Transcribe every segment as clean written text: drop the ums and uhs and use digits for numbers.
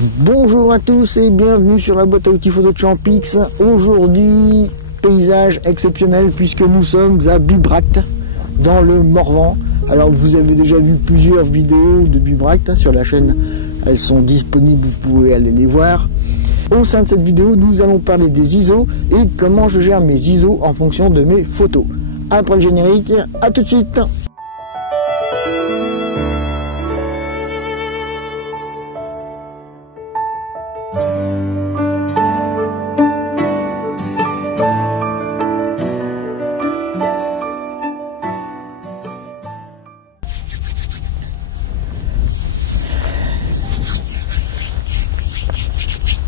Bonjour à tous et bienvenue sur la boîte à outils photo de Champix. Aujourd'hui, paysage exceptionnel puisque nous sommes à Bibracte, dans le Morvan. Alors vous avez déjà vu plusieurs vidéos de Bibracte sur la chaîne, elles sont disponibles, vous pouvez aller les voir. Au sein de cette vidéo, nous allons parler des ISO et comment je gère mes ISO en fonction de mes photos. Après le générique, à tout de suite.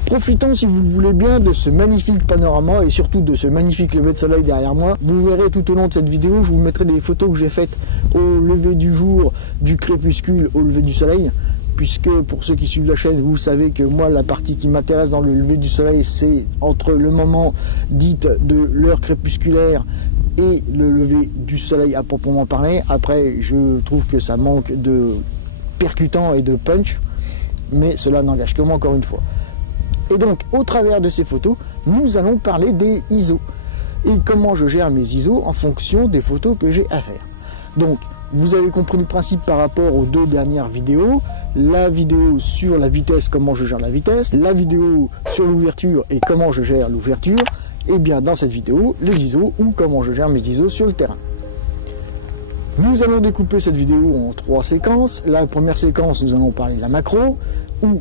Profitons, si vous le voulez bien, de ce magnifique panorama et surtout de ce magnifique lever de soleil derrière moi. Vous verrez tout au long de cette vidéo, je vous mettrai des photos que j'ai faites au lever du jour, du crépuscule au lever du soleil. Puisque pour ceux qui suivent la chaîne, vous savez que moi, la partie qui m'intéresse dans le lever du soleil, c'est entre le moment dit de l'heure crépusculaire et le lever du soleil à proprement parler. Après, je trouve que ça manque de percutant et de punch, mais cela n'engage que moi encore une fois. Et donc, au travers de ces photos, nous allons parler des ISO et comment je gère mes ISO en fonction des photos que j'ai à faire. Donc, vous avez compris le principe par rapport aux deux dernières vidéos. La vidéo sur la vitesse, comment je gère la vitesse, la vidéo sur l'ouverture et comment je gère l'ouverture. Et bien, dans cette vidéo, les ISO ou comment je gère mes ISO sur le terrain. Nous allons découper cette vidéo en 3 séquences. La première séquence, nous allons parler de la macro, où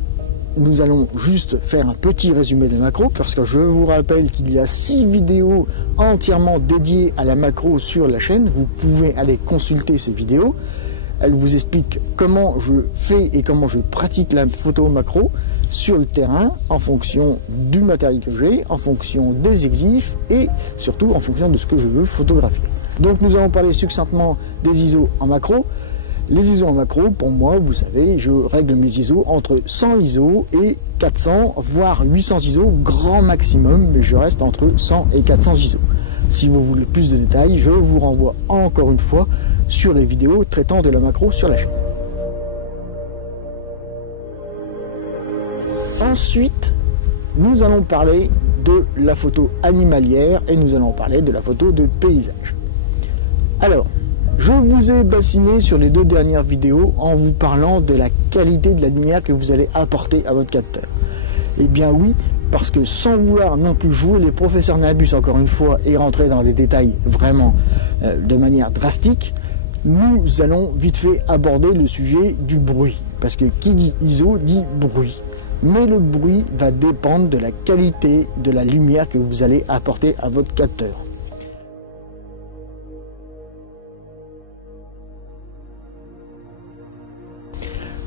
nous allons juste faire un petit résumé des macros, parce que je vous rappelle qu'il y a 6 vidéos entièrement dédiées à la macro sur la chaîne. Vous pouvez aller consulter ces vidéos. Elles vous expliquent comment je fais et comment je pratique la photo macro sur le terrain, en fonction du matériel que j'ai, en fonction des exifs et surtout en fonction de ce que je veux photographier. Donc nous allons parler succinctement des ISO en macro. Les ISO en macro, pour moi, vous savez, je règle mes ISO entre 100 ISO et 400, voire 800 ISO, grand maximum, mais je reste entre 100 et 400 ISO. Si vous voulez plus de détails, je vous renvoie encore une fois sur les vidéos traitant de la macro sur la chaîne. Ensuite, nous allons parler de la photo animalière et nous allons parler de la photo de paysage. Alors, je vous ai bassiné sur les 2 dernières vidéos en vous parlant de la qualité de la lumière que vous allez apporter à votre capteur. Eh bien oui, parce que sans vouloir non plus jouer les professeurs Nabus encore une fois et rentrer dans les détails vraiment de manière drastique, nous allons vite fait aborder le sujet du bruit. Parce que qui dit ISO dit bruit. Mais le bruit va dépendre de la qualité de la lumière que vous allez apporter à votre capteur.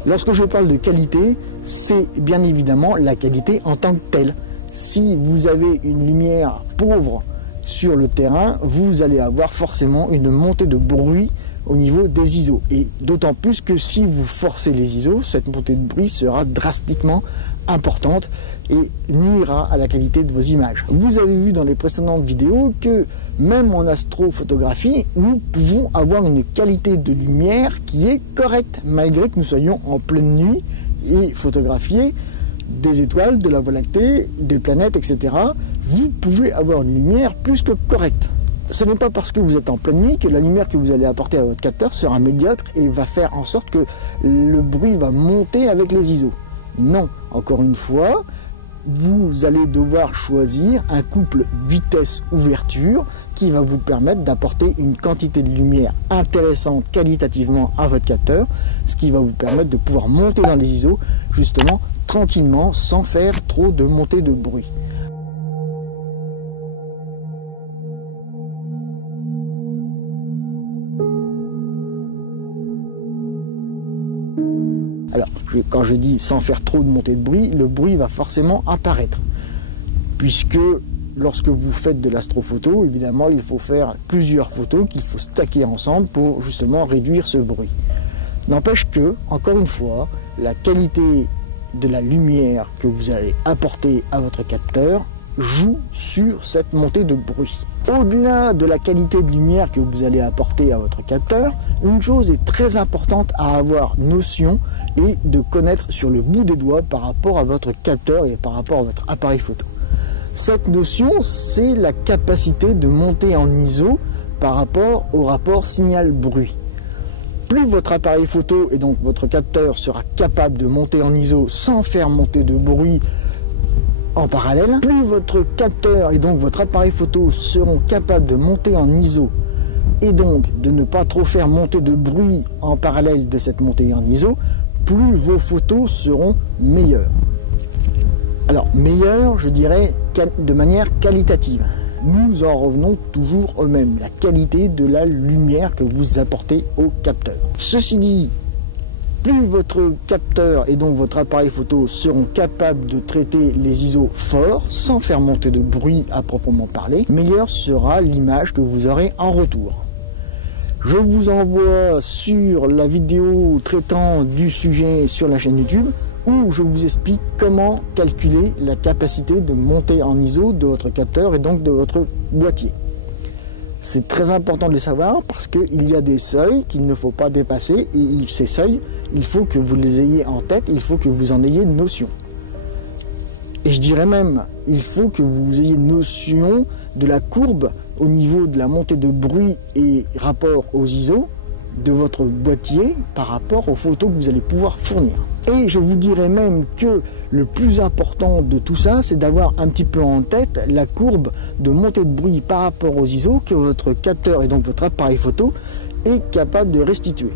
Lorsque je parle de qualité, c'est bien évidemment la qualité en tant que telle. Si vous avez une lumière pauvre sur le terrain, vous allez avoir forcément une montée de bruit au niveau des ISO. Et d'autant plus que si vous forcez les ISO, cette montée de bruit sera drastiquement importante et nuira à la qualité de vos images. Vous avez vu dans les précédentes vidéos que même en astrophotographie, nous pouvons avoir une qualité de lumière qui est correcte, malgré que nous soyons en pleine nuit et photographier des étoiles, de la Voie lactée, des planètes, etc. Vous pouvez avoir une lumière plus que correcte. Ce n'est pas parce que vous êtes en pleine nuit que la lumière que vous allez apporter à votre capteur sera médiocre et va faire en sorte que le bruit va monter avec les ISO. Non, encore une fois, vous allez devoir choisir un couple vitesse-ouverture qui va vous permettre d'apporter une quantité de lumière intéressante qualitativement à votre capteur, ce qui va vous permettre de pouvoir monter dans les ISO justement tranquillement sans faire trop de montée de bruit. Alors, quand je dis sans faire trop de montée de bruit, le bruit va forcément apparaître. Puisque lorsque vous faites de l'astrophoto, évidemment, il faut faire plusieurs photos qu'il faut stacker ensemble pour justement réduire ce bruit. N'empêche que, encore une fois, la qualité de la lumière que vous allez apporter à votre capteur joue sur cette montée de bruit. Au-delà de la qualité de lumière que vous allez apporter à votre capteur, une chose est très importante à avoir notion et de connaître sur le bout des doigts par rapport à votre capteur et par rapport à votre appareil photo. Cette notion, c'est la capacité de monter en ISO par rapport au rapport signal-bruit. Plus votre appareil photo et donc votre capteur sera capable de monter en ISO sans faire monter de bruit en parallèle, plus votre capteur et donc votre appareil photo seront capables de monter en ISO et donc de ne pas trop faire monter de bruit en parallèle de cette montée en ISO, plus vos photos seront meilleures. Alors meilleures, je dirais de manière qualitative. Nous en revenons toujours au même, la qualité de la lumière que vous apportez au capteur. Ceci dit, plus votre capteur et donc votre appareil photo seront capables de traiter les ISO forts sans faire monter de bruit à proprement parler, meilleure sera l'image que vous aurez en retour. Je vous envoie sur la vidéo traitant du sujet sur la chaîne YouTube où je vous explique comment calculer la capacité de monter en ISO de votre capteur et donc de votre boîtier. C'est très important de le savoir parce qu'il y a des seuils qu'il ne faut pas dépasser et ces seuils, il faut que vous les ayez en tête, il faut que vous en ayez notion. Et je dirais même, il faut que vous ayez notion de la courbe au niveau de la montée de bruit et rapport aux ISO de votre boîtier par rapport aux photos que vous allez pouvoir fournir. Et je vous dirais même que le plus important de tout ça, c'est d'avoir un petit peu en tête la courbe de montée de bruit par rapport aux ISO que votre capteur et donc votre appareil photo est capable de restituer.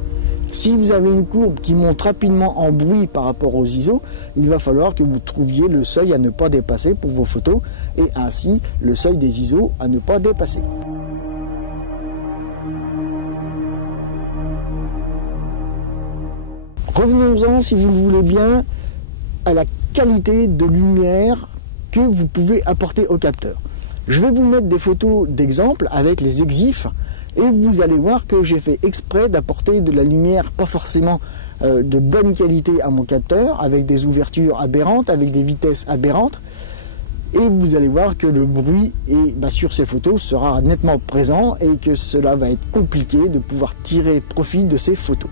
Si vous avez une courbe qui monte rapidement en bruit par rapport aux ISO, il va falloir que vous trouviez le seuil à ne pas dépasser pour vos photos et ainsi le seuil des ISO à ne pas dépasser. Revenons-en, si vous le voulez bien, à la qualité de lumière que vous pouvez apporter au capteur. Je vais vous mettre des photos d'exemple avec les EXIF et vous allez voir que j'ai fait exprès d'apporter de la lumière pas forcément de bonne qualité à mon capteur, avec des ouvertures aberrantes, avec des vitesses aberrantes. Et vous allez voir que le bruit sur ces photos sera nettement présent et que cela va être compliqué de pouvoir tirer profit de ces photos.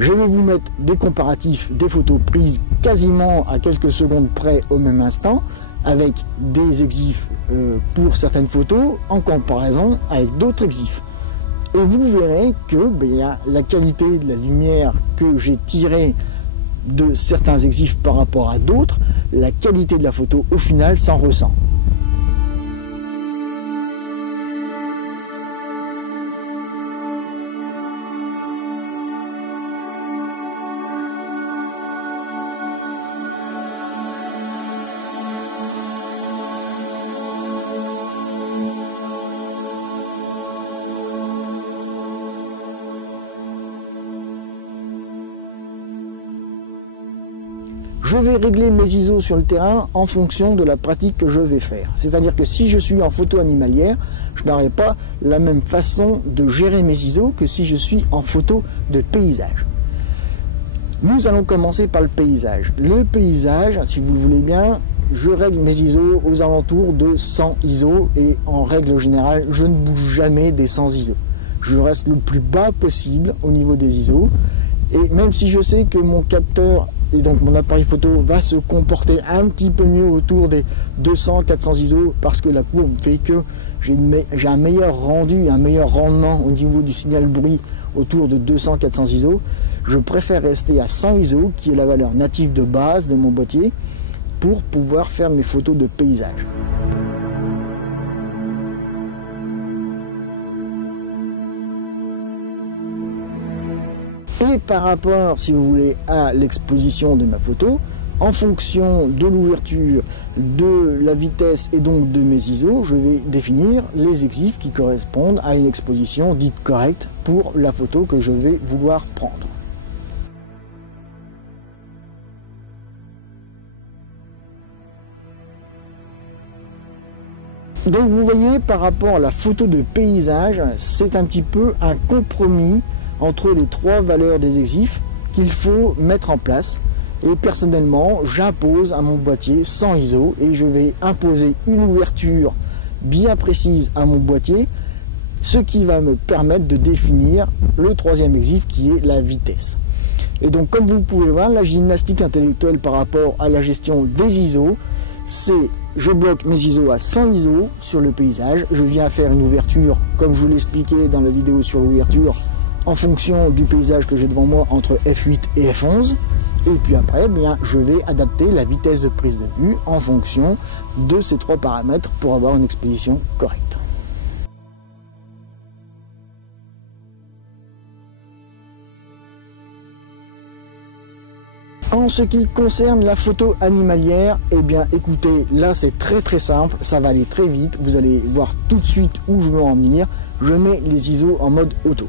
Je vais vous mettre des comparatifs des photos prises quasiment à quelques secondes près au même instant, avec des EXIF pour certaines photos en comparaison avec d'autres EXIF. Et vous verrez que la qualité de la lumière que j'ai tirée de certains EXIF par rapport à d'autres, la qualité de la photo au final s'en ressent. Je vais régler mes ISO sur le terrain en fonction de la pratique que je vais faire. C'est-à-dire que si je suis en photo animalière, je n'aurai pas la même façon de gérer mes ISO que si je suis en photo de paysage. Nous allons commencer par le paysage. Le paysage, si vous le voulez bien, je règle mes ISO aux alentours de 100 ISO et en règle générale, je ne bouge jamais des 100 ISO. Je reste le plus bas possible au niveau des ISO. Et même si je sais que mon capteur et donc mon appareil photo va se comporter un petit peu mieux autour des 200-400 ISO parce que la courbe fait que j'ai un meilleur rendu, un meilleur rendement au niveau du signal bruit autour de 200-400 ISO, je préfère rester à 100 ISO qui est la valeur native de base de mon boîtier pour pouvoir faire mes photos de paysage. Et par rapport, si vous voulez, à l'exposition de ma photo, en fonction de l'ouverture, de la vitesse et donc de mes ISO, je vais définir les EXIF qui correspondent à une exposition dite correcte pour la photo que je vais vouloir prendre. Donc vous voyez, par rapport à la photo de paysage, c'est un petit peu un compromis entre les trois valeurs des EXIF qu'il faut mettre en place Et personnellement, j'impose à mon boîtier 100 ISO et je vais imposer une ouverture bien précise à mon boîtier, ce qui va me permettre de définir le troisième exif qui est la vitesse. Et donc comme vous pouvez voir, la gymnastique intellectuelle par rapport à la gestion des ISO, c'est je bloque mes ISO à 100 ISO sur le paysage, je viens faire une ouverture comme je vous l'expliquais dans la vidéo sur l'ouverture en fonction du paysage que j'ai devant moi entre F8 et F11. Et puis après, bien, je vais adapter la vitesse de prise de vue en fonction de ces trois paramètres pour avoir une exposition correcte. En ce qui concerne la photo animalière, eh bien écoutez, là c'est très simple, ça va aller très vite, vous allez voir tout de suite où je veux en venir. Je mets les ISO en mode auto.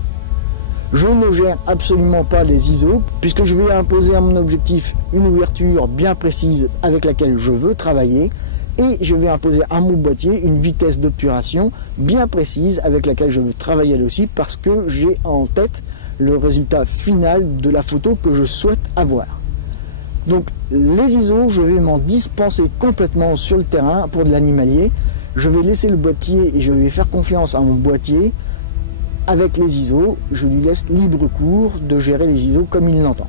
Je ne gère absolument pas les ISO puisque je vais imposer à mon objectif une ouverture bien précise avec laquelle je veux travailler et je vais imposer à mon boîtier une vitesse d'obturation bien précise avec laquelle je veux travailler elle aussi parce que j'ai en tête le résultat final de la photo que je souhaite avoir. Donc les ISO, je vais m'en dispenser complètement sur le terrain pour de l'animalier. Je vais laisser le boîtier et je vais faire confiance à mon boîtier. Avec les ISO, je lui laisse libre cours de gérer les ISO comme il l'entend.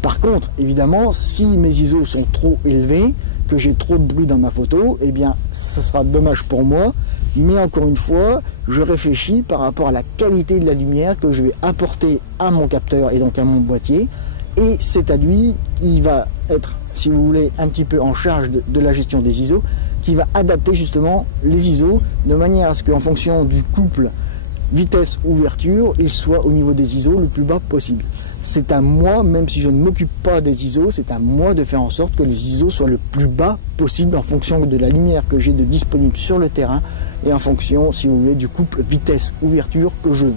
Par contre, évidemment, si mes ISO sont trop élevés, que j'ai trop de bruit dans ma photo, eh bien, ça sera dommage pour moi. Mais encore une fois, je réfléchis par rapport à la qualité de la lumière que je vais apporter à mon capteur et donc à mon boîtier. Et c'est à lui, il va être, si vous voulez, un petit peu en charge de la gestion des ISO, qui va adapter justement les ISO de manière à ce qu'en fonction du couple vitesse ouverture, il soit au niveau des ISO le plus bas possible. C'est à moi, même si je ne m'occupe pas des ISO, c'est à moi de faire en sorte que les ISO soient le plus bas possible en fonction de la lumière que j'ai de disponible sur le terrain et en fonction, si vous voulez, du couple vitesse ouverture que je veux.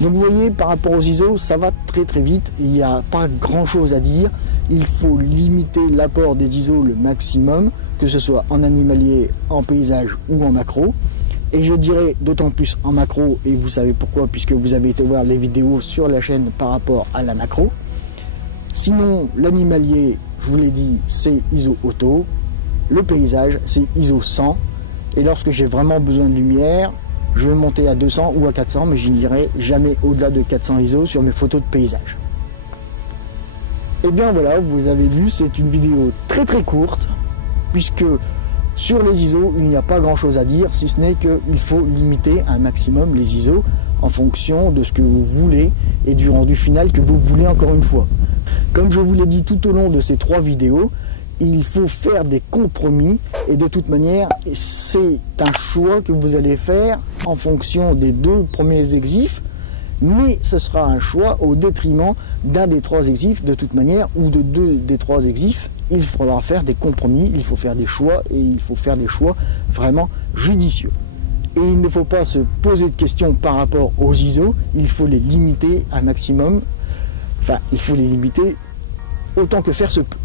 Donc vous voyez, par rapport aux ISO, ça va très vite, il n'y a pas grand chose à dire, il faut limiter l'apport des ISO le maximum, que ce soit en animalier, en paysage ou en macro. Et je dirais d'autant plus en macro, et vous savez pourquoi, puisque vous avez été voir les vidéos sur la chaîne par rapport à la macro. Sinon, l'animalier, je vous l'ai dit, c'est ISO auto. Le paysage, c'est ISO 100. Et lorsque j'ai vraiment besoin de lumière, je vais monter à 200 ou à 400, mais je n'irai jamais au-delà de 400 ISO sur mes photos de paysage. Et bien voilà, vous avez vu, c'est une vidéo très courte, puisque sur les ISO, il n'y a pas grand chose à dire, si ce n'est qu'il faut limiter un maximum les ISO en fonction de ce que vous voulez et du rendu final que vous voulez encore une fois. Comme je vous l'ai dit tout au long de ces 3 vidéos, il faut faire des compromis et de toute manière, c'est un choix que vous allez faire en fonction des 2 premiers exifs, mais ce sera un choix au détriment d'un des 3 exifs de toute manière ou de 2 des 3 exifs. Il faudra faire des compromis, il faut faire des choix et il faut faire des choix vraiment judicieux. Et il ne faut pas se poser de questions par rapport aux ISO, il faut les limiter un maximum, enfin il faut les limiter autant que faire se peut.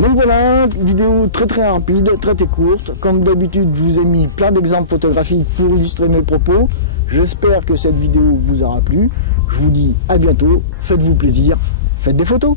Donc voilà, vidéo très rapide, très courte. Comme d'habitude, je vous ai mis plein d'exemples photographiques pour illustrer mes propos. J'espère que cette vidéo vous aura plu. Je vous dis à bientôt, faites-vous plaisir, faites des photos.